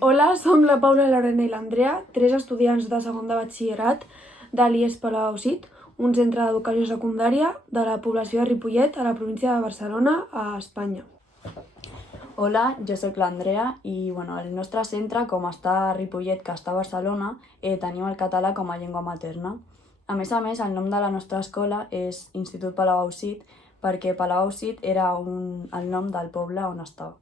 Hola, som la Paula, la Lorena i l'Andrea, tres estudiants de segon de batxillerat de l'IES Palau-Sit, un centre d'educació secundària de la població de Ripollet, a la província de Barcelona, a Espanya. Hola, jo sóc l'Andrea i el nostre centre, com està a Ripollet, que està a Barcelona, tenim el català com a llengua materna. A més, el nom de la nostra escola és Institut Palau-Sit, perquè Palau-Sit era el nom del poble on estava.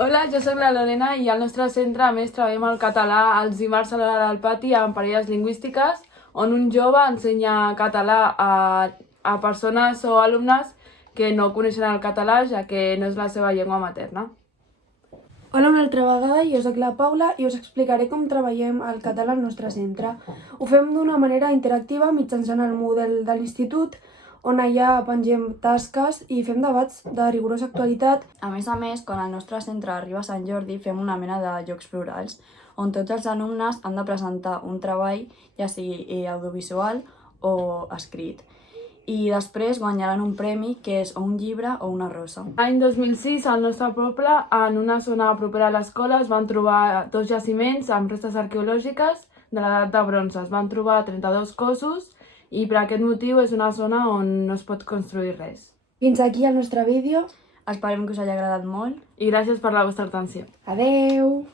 Hola, jo sóc la Lorena i al nostre centre a més treballem el català els dimarts a l'hora del pati amb parelles lingüístiques, on un jove ensenya català a persones o alumnes que no coneixen el català, ja que no és la seva llengua materna. Hola una altra vegada, jo sóc la Paula i us explicaré com treballem el català al nostre centre. Ho fem d'una manera interactiva mitjançant el model de l'institut, on allà pengem tasques i fem debats de rigorosa actualitat. A més, quan al nostre centre arriba Sant Jordi, fem una mena de jocs florals, on tots els alumnes han de presentar un treball, ja sigui audiovisual o escrit. I després guanyaran un premi, que és o un llibre o una rosa. L'any 2006, al nostre poble, en una zona propera a l'escola, es van trobar 2 jaciments amb restes arqueològiques de l'edat de bronze. Es van trobar 32 cossos i per aquest motiu és una zona on no es pot construir res. Fins aquí el nostre vídeo. Esperem que us hagi agradat molt. I gràcies per la vostra atenció. Adeu!